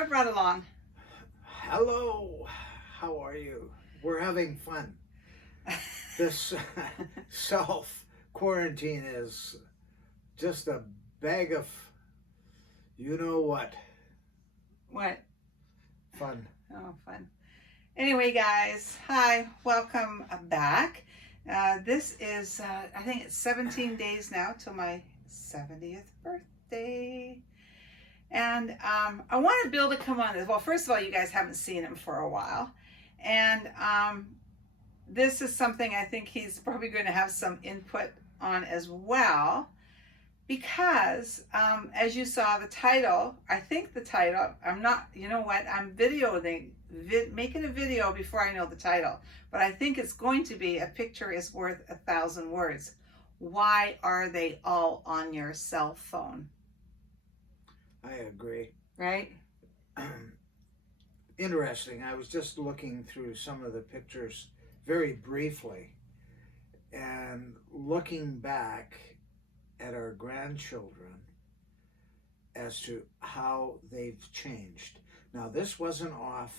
I brought along. Hello, how are you? We're having fun. This self quarantine is just a bag of you know what What? fun. Oh, fun. Anyway, guys, hi, welcome back. This is, I think it's 17 days now till my 70th birthday. And I wanted Bill to come on this. Well, first of all, you guys haven't seen him for a while. And this is something I think he's probably going to have some input on as well. Because as you saw the title, I think the title, I'm not, you know what, I'm making a video before I know the title, but I think it's going to be A Picture is Worth 1,000 Words. Why are they all on your cell phone? I agree. Right? Interesting. I was just looking through some of the pictures very briefly and looking back at our grandchildren as to how they've changed. Now, this wasn't off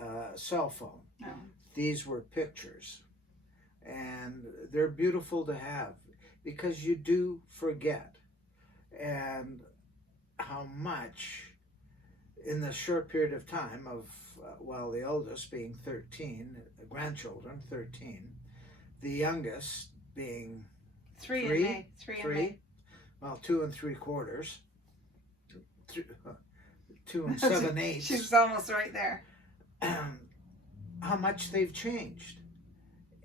a cell phone. No. These were pictures. And they're beautiful to have because you do forget. And how much in the short period of time of, the eldest being 13, grandchildren 13, the youngest being Three. Well, 2 3/4, 2 7/8. She's almost right there. How much they've changed,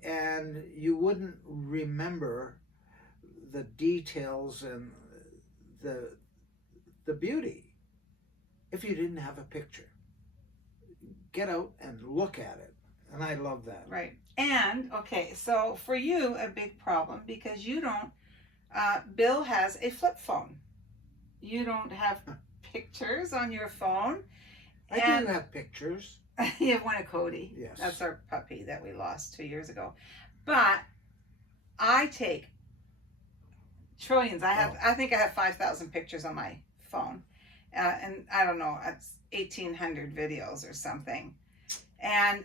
and you wouldn't remember the details and the beauty if you didn't have a picture. Get out and look at it, and I love that. Right. And okay, so for you, a big problem because you don't. Bill has a flip phone. You don't have pictures on your phone. I do have pictures. You have one of Cody. Yes. That's our puppy that we lost 2 years ago. But I take trillions. I think I have 5,000 pictures on my phone. And I don't know, it's 1,800 videos or something. And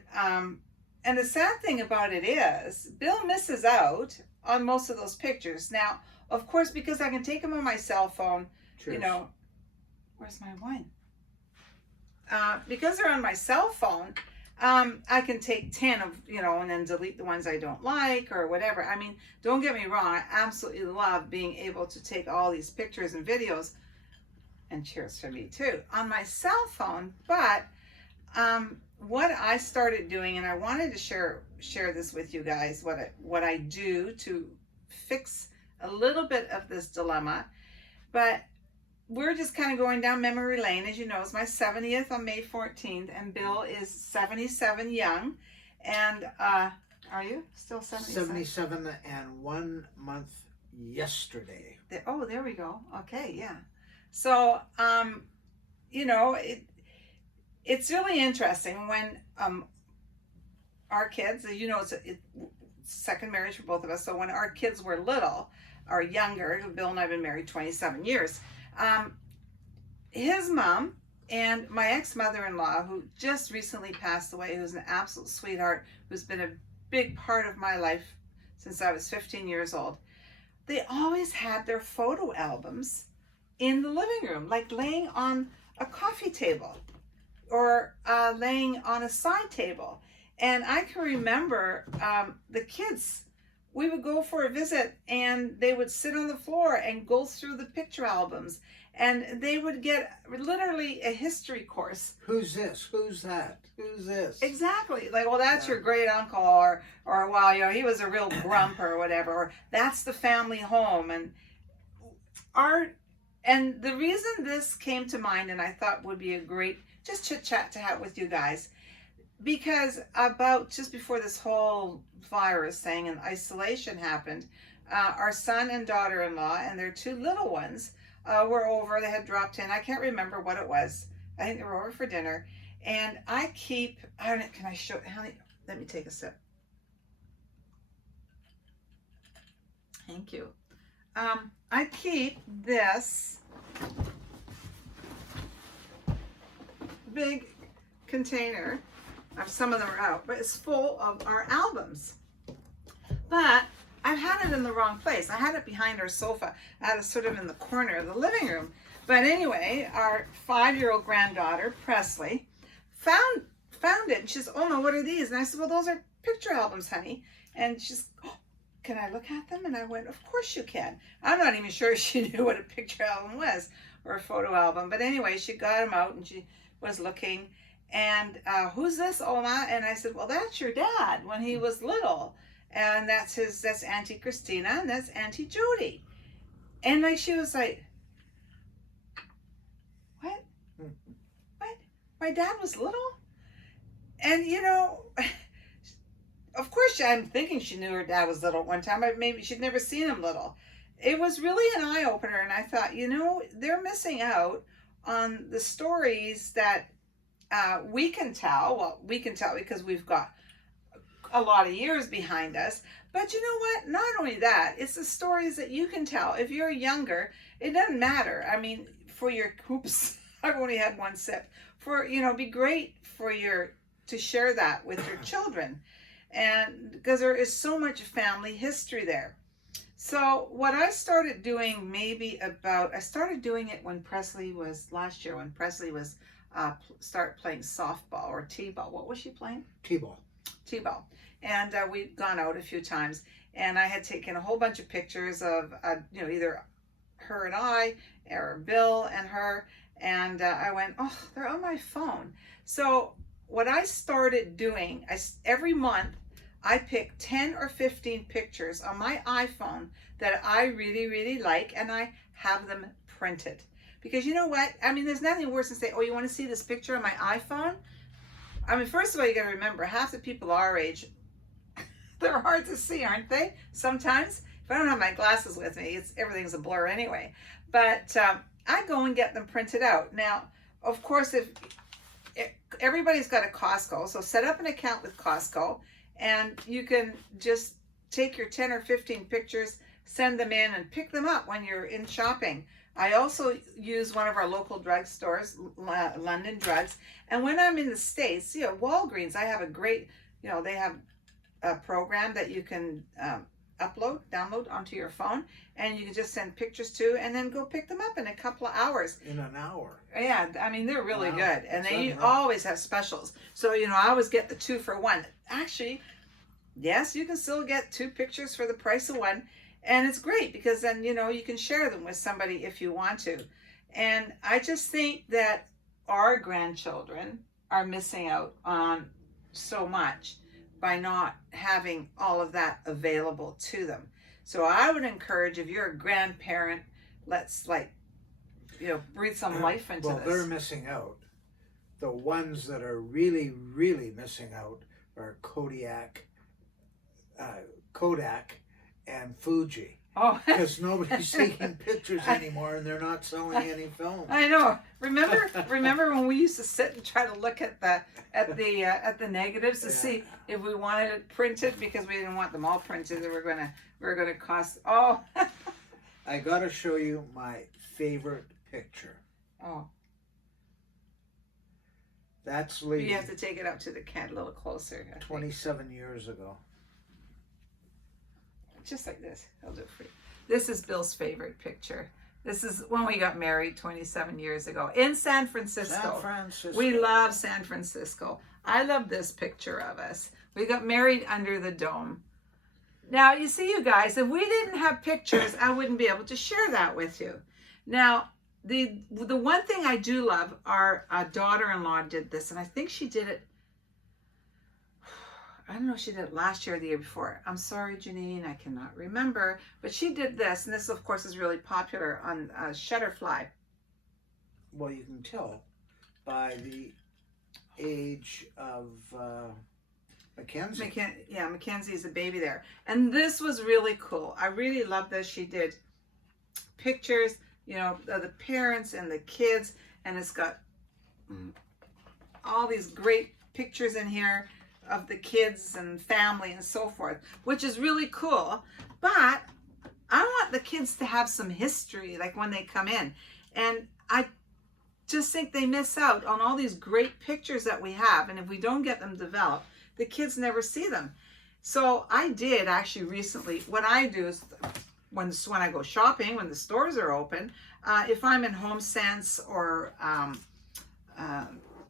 the sad thing about it is Bill misses out on most of those pictures. Now, of course, because I can take them on my cell phone, Cheers. you know, where's my wine? Because they're on my cell phone, I can take 10 of, and then delete the ones I don't like or whatever. I mean, don't get me wrong. I absolutely love being able to take all these pictures and videos, and cheers for me too, on my cell phone. But what I started doing, and I wanted to share this with you guys, what I do to fix a little bit of this dilemma. But we're just kind of going down memory lane. As you know, it's my 70th on May 14th, and Bill is 77 young. And are you still 77? 77 and 1 month yesterday. Oh, there we go. Okay, yeah. So, it's really interesting when our kids, it's a second marriage for both of us. So when our kids were little or younger, Bill and I have been married 27 years. His mom and my ex-mother-in-law, who just recently passed away, who's an absolute sweetheart, who's been a big part of my life since I was 15 years old, they always had their photo albums in the living room, like laying on a coffee table or laying on a side table. And I can remember the kids, we would go for a visit and they would sit on the floor and go through the picture albums, and they would get literally a history course. Who's this? Who's that? Who's this? Exactly. Like, well, that's your great uncle, or well, he was a real grump or whatever, or that's the family home. And the reason this came to mind, and I thought would be a great just chit chat to have with you guys, because about just before this whole virus thing and isolation happened, our son and daughter-in-law and their 2 little ones were over. They had dropped in. I can't remember what it was. I think they were over for dinner. And can I show, honey, let me take a sip. Thank you. I keep this big container. Some of them are out, but it's full of our albums. But I've had it in the wrong place. I had it behind our sofa. I had it sort of in the corner of the living room. But anyway, our 5-year-old granddaughter, Presley, found it. And she says, "Oh no, what are these?" And I said, "Well, those are picture albums, honey." And she's, "Oh, can I look at them?" And I went, "Of course you can." I'm not even sure she knew what a picture album was or a photo album. But anyway, she got them out and she was looking. And "Who's this, Oma?" And I said, "Well, that's your dad when he was little. And that's Auntie Christina, and that's Auntie Jody." And like she was like, "What? What? My dad was little?" And of course I'm thinking she knew her dad was little at one time, but maybe she'd never seen him little. It was really an eye-opener, and I thought, they're missing out on the stories that we can tell. Well, we can tell because we've got a lot of years behind us. But you know what? Not only that, it's the stories that you can tell. If you're younger, it doesn't matter. I mean, for your oops, I've only had one sip. Be great to share that with your children. And because there is so much family history there. So what I started doing I started doing it when Presley was last year, when Presley was start playing softball or t-ball. What was she playing? T-ball. T-ball. And we'd gone out a few times, and I had taken a whole bunch of pictures of either her and I, or Bill and her, and I went, "Oh, they're on my phone." So what I started doing, every month I pick 10 or 15 pictures on my iPhone that I really, really like, and I have them printed. Because you know what? I mean, there's nothing worse than say, "Oh, you want to see this picture on my iPhone?" I mean, first of all, you got to remember, half the people our age, they're hard to see, aren't they? Sometimes, if I don't have my glasses with me, everything's a blur anyway. But I go and get them printed out. Now, of course, if everybody's got a Costco, so set up an account with Costco, and you can just take your 10 or 15 pictures, send them in, and pick them up when you're in shopping. I also use one of our local drugstores, London Drugs, and when I'm in the States, Walgreens, I have a great, they have a program that you can download onto your phone, and you can just send pictures to, and then go pick them up in a couple of hours. In an hour. Yeah, I mean, they're really Wow. good, and they always have specials. So, I always get the 2 for 1. Actually, yes, you can still get 2 pictures for the price of 1. And it's great because then, you can share them with somebody if you want to. And I just think that our grandchildren are missing out on so much by not having all of that available to them. So I would encourage, if you're a grandparent, let's breathe some life into this. Well, they're missing out. The ones that are really, really missing out are Kodak and Fuji. Oh, because nobody's taking pictures anymore, and they're not selling any film. I know. Remember when we used to sit and try to look at the negatives to see if we wanted it printed, because we didn't want them all printed. They were gonna cost. Oh. I gotta show you my favorite picture. Oh. That's Lady. You have to take it up to the cat a little closer. 27 years ago. Just like this. I'll do it for you. This is Bill's favorite picture. This is when we got married 27 years ago in San Francisco. San Francisco. We love San Francisco. I love this picture of us. We got married under the dome. Now, you see, you guys, if we didn't have pictures, I wouldn't be able to share that with you. Now, the one thing I do love, our daughter-in-law did this, and I think she did it, I don't know if she did it last year or the year before. I'm sorry, Janine, I cannot remember. But she did this, and this, of course, is really popular on Shutterfly. Well, you can tell by the age of Mackenzie. Mackenzie's a baby there. And this was really cool. I really love this. She did pictures, of the parents and the kids, and it's got all these great pictures in here of the kids and family and so forth, which is really cool. But I want the kids to have some history, like when they come in. And I just think they miss out on all these great pictures that we have. And if we don't get them developed, the kids never see them. So I did actually recently, what I do is when I go shopping, when the stores are open, if I'm in HomeSense or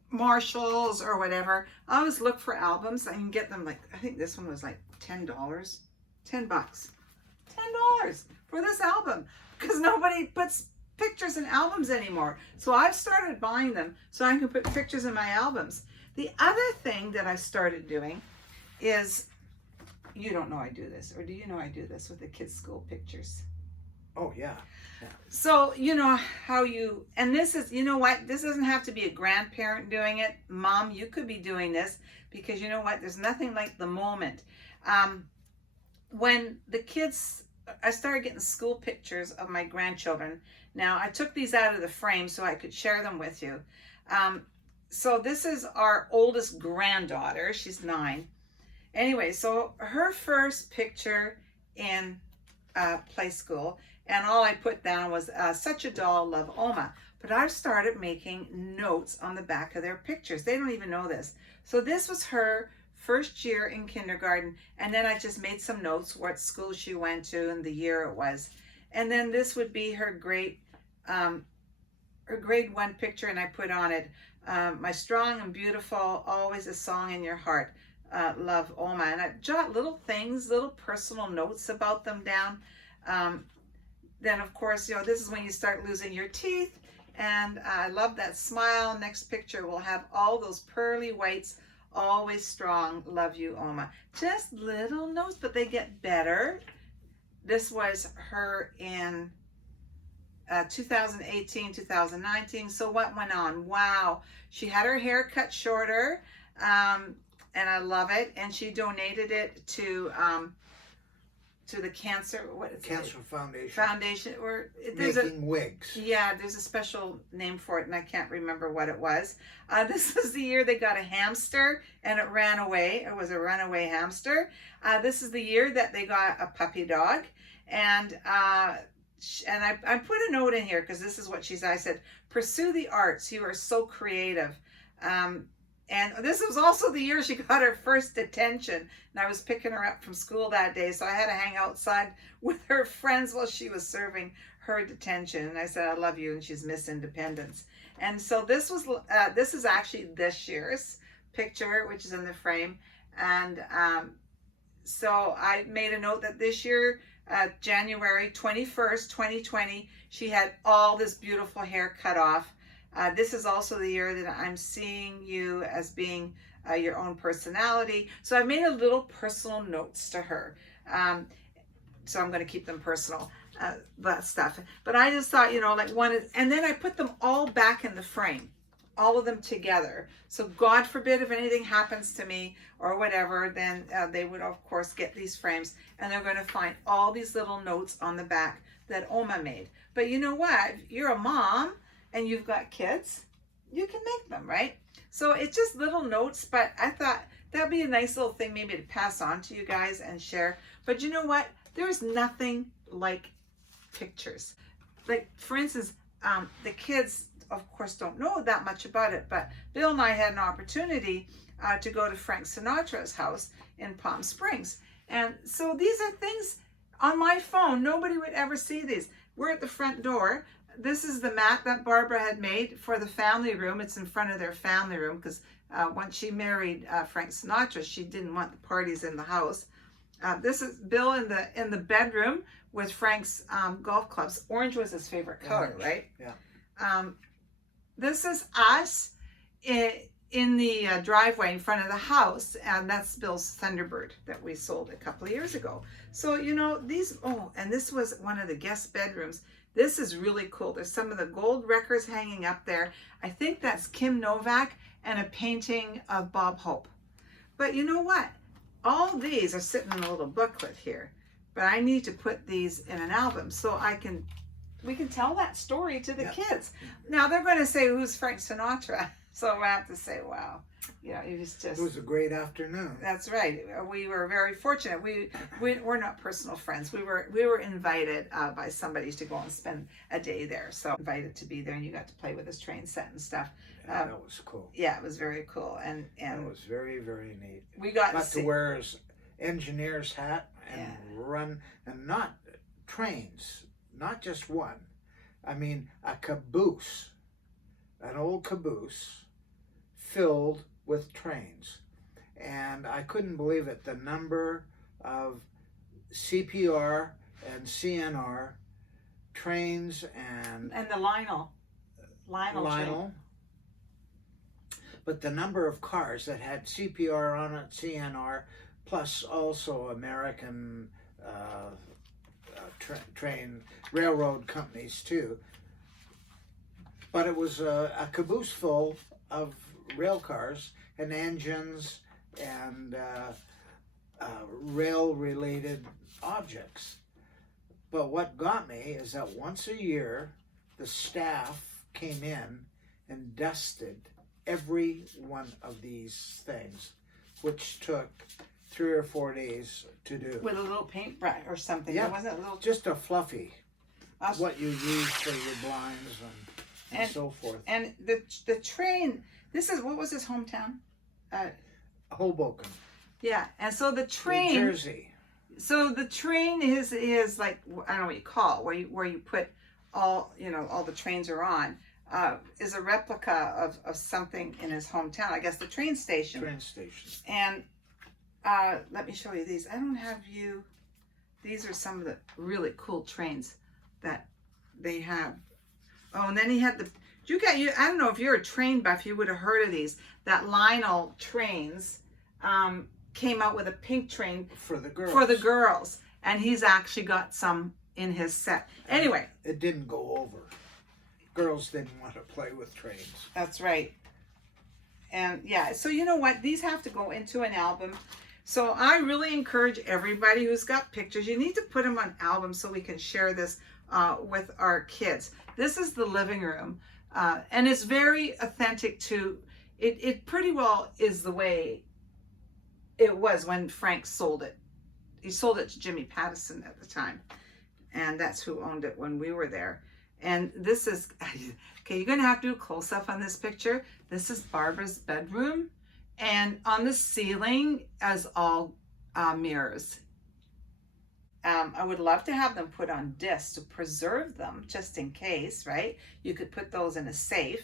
Marshalls or whatever, I always look for albums. I can get them like, I think this one was like $10, $10, $10 for this album, because nobody puts pictures in albums anymore. So I've started buying them so I can put pictures in my albums. The other thing that I started doing is, you don't know I do this, or do you know I do this with the kids' school pictures? Oh, yeah. So, you know how you, and this is, you know what, this doesn't have to be a grandparent doing it. Mom, you could be doing this, because you know what, there's nothing like the moment. When the kids, I started getting school pictures of my grandchildren. Now, I took these out of the frame so I could share them with you. So this is our oldest granddaughter. She's 9. Anyway, so her first picture in play school, and all I put down was such a doll, love Oma. But I've started making notes on the back of their pictures. They don't even know this. So this was her first year in kindergarten, and then I just made some notes, what school she went to and the year it was. And then this would be her grade 1 picture, and I put on it, my strong and beautiful, always a song in your heart, love Oma. And I jot little things, little personal notes about them down. Then of course, you know, this is when you start losing your teeth, and I love that smile. Next picture will have all those pearly whites, always strong, love you, Oma. Just little notes, but they get better. This was her in 2018, 2019. So what went on? Wow. She had her hair cut shorter, and I love it. And she donated it to the cancer, Cancer Foundation. Foundation, or making wigs. Yeah, there's a special name for it, and I can't remember what it was. This was the year they got a hamster, and it ran away. It was a runaway hamster. This is the year that they got a puppy dog, and I put a note in here because this is what I said, pursue the arts. You are so creative. And this was also the year she got her first detention. And I was picking her up from school that day, so I had to hang outside with her friends while she was serving her detention. And I said, I love you, and she's Miss Independence. And so this is actually this year's picture, which is in the frame. And so I made a note that this year, January 21st, 2020, she had all this beautiful hair cut off. This is also the year that I'm seeing you as being your own personality. So I made a little personal notes to her. So I'm going to keep them personal, that stuff. But I just thought, you know, like and then I put them all back in the frame, all of them together. So God forbid if anything happens to me or whatever, then they would of course get these frames, and they're going to find all these little notes on the back that Oma made. But you know what? If you're a mom and you've got kids, you can make them, right? So it's just little notes, but I thought that'd be a nice little thing maybe to pass on to you guys and share. But you know what? There's nothing like pictures. Like, for instance, the kids, of course, don't know that much about it, but Bill and I had an opportunity to go to Frank Sinatra's house in Palm Springs. And so these are things on my phone. Nobody would ever see these. We're at the front door. This is the mat that Barbara had made for the family room. It's in front of their family room because once she married Frank Sinatra, she didn't want the parties in the house. This is Bill in the bedroom with Frank's golf clubs. Orange was his favorite color, right? Yeah. This is us in the driveway in front of the house, and that's Bill's Thunderbird that we sold a couple of years ago. So, you know, and this was one of the guest bedrooms. This is really cool. There's some of the gold records hanging up there. I think that's Kim Novak and a painting of Bob Hope. But you know what? All these are sitting in a little booklet here, but I need to put these in an album so I can we can tell that story to the Yep. kids. Now they're going to say, "Who's Frank Sinatra?" So I have to say, "Wow, you know, it was just." It was a great afternoon. That's right. We were very fortunate. We're not personal friends. We were invited by somebody to go and spend a day there. So invited to be there, and you got to play with this train set and stuff. Yeah, that was cool. Yeah, it was very cool, and That was very, very neat. we got to wear his engineer's hat and run, and not trains, not just one. I mean, a caboose, an old caboose filled with trains. And I couldn't believe it, the number of CPR and CNR trains and the Lionel train. But the number of cars that had CPR on it, CNR, plus also American train railroad companies too. But it was a caboose full of rail cars and engines and rail-related objects. But what got me is that once a year, the staff came in and dusted every one of these things, which took 3 or 4 days to do. With a little paintbrush or something. Yeah. There wasn't a little... Just a fluffy, what you use for your blinds and so forth. And the train, what was his hometown? Hoboken. Yeah, and so the train... New Jersey. So the train is like, I don't know what you call it, where you put all the trains are on, is a replica of something in his hometown. I guess the train station. Train station. And let me show you these. I don't have you. These are some of the really cool trains that they have. Oh, and then he had I don't know if you're a train buff, you would have heard of these. That Lionel trains came out with a pink train for the girls. And he's actually got some in his set. Anyway. It didn't go over. Girls didn't want to play with trains. That's right. And yeah, so you know what? These have to go into an album. So I really encourage everybody who's got pictures, you need to put them on albums so we can share this with our kids. This is the living room. And it's very authentic to, it pretty well is the way it was when Frank sold it. He sold it to Jimmy Pattison at the time. And that's who owned it when we were there. And this is, okay, you're going to have to do a close-up on this picture. This is Barbara's bedroom. And on the ceiling is all mirrors. I would love to have them put on discs to preserve them, just in case, right? You could put those in a safe.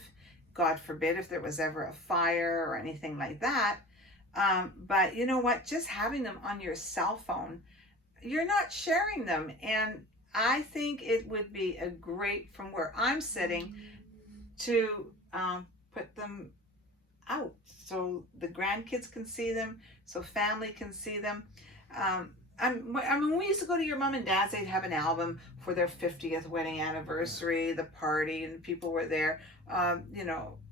God forbid if there was ever a fire or anything like that. But you know what? Just having them on your cell phone, you're not sharing them. And I think it would be a great, from where I'm sitting, to put them out so the grandkids can see them, so family can see them. I mean, when we used to go to your mom and dad's, they'd have an album for their 50th wedding anniversary, the party, and people were there.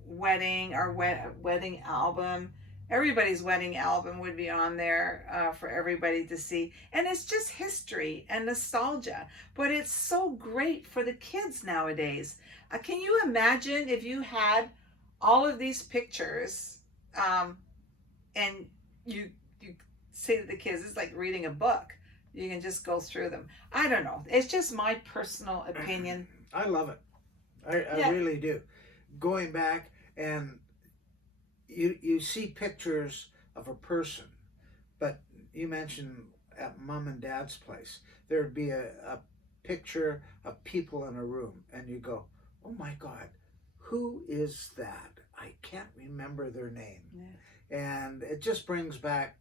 Wedding, our wedding album. Everybody's wedding album would be on there for everybody to see. And it's just history and nostalgia. But it's so great for the kids nowadays. Can you imagine if you had all of these pictures and you say to the kids, it's like reading a book. You can just go through them. I don't know. It's just my personal opinion. I love it. I really do. Going back and you see pictures of a person, but you mentioned at mom and dad's place, there'd be a picture of people in a room and you go, oh my God, who is that? I can't remember their name. Yeah. And it just brings back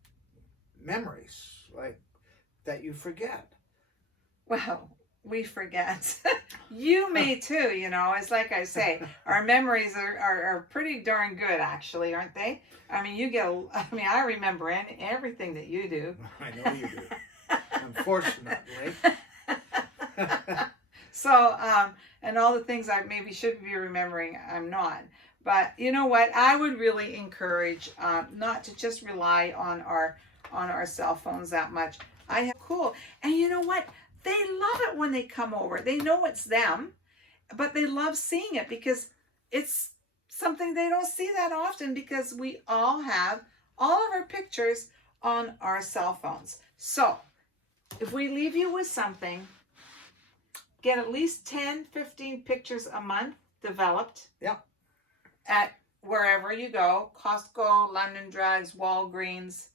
memories like that you forget. Well, we forget. You may too, it's like I say, our memories are pretty darn good actually, aren't they? I mean, I remember everything that you do. I know you do. Unfortunately. So, and all the things I maybe should be remembering, I'm not. But you know what? I would really encourage not to just rely on our cell phones that much. Cool. And you know what? They love it when they come over. They know it's them, but they love seeing it because it's something they don't see that often, because we all have all of our pictures on our cell phones. So if we leave you with something, get at least 10, 15 pictures a month developed. Yeah. At wherever you go, Costco, London Drugs, Walgreens,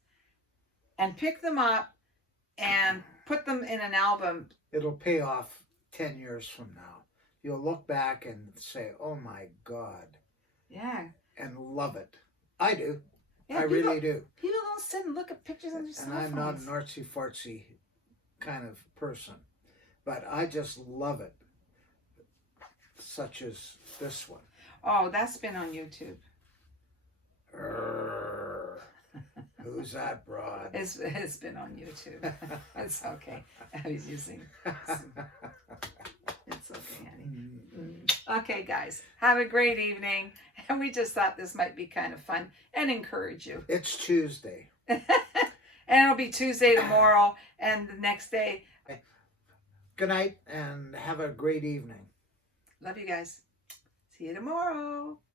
and pick them up and put them in an album. It'll pay off 10 years from now. You'll look back and say, oh my God. Yeah. And love it. I do. Yeah, I really do. People don't sit and look at pictures on their cell phones. And I'm not an artsy-fartsy kind of person. But I just love it. Such as this one. Oh, that's been on YouTube. Who's that broad? It's been on YouTube. It's okay. I was using it's okay, honey. Okay, guys. Have a great evening. And we just thought this might be kind of fun and encourage you. It's Tuesday. And it'll be Tuesday tomorrow and the next day. Good night and have a great evening. Love you guys. See you tomorrow.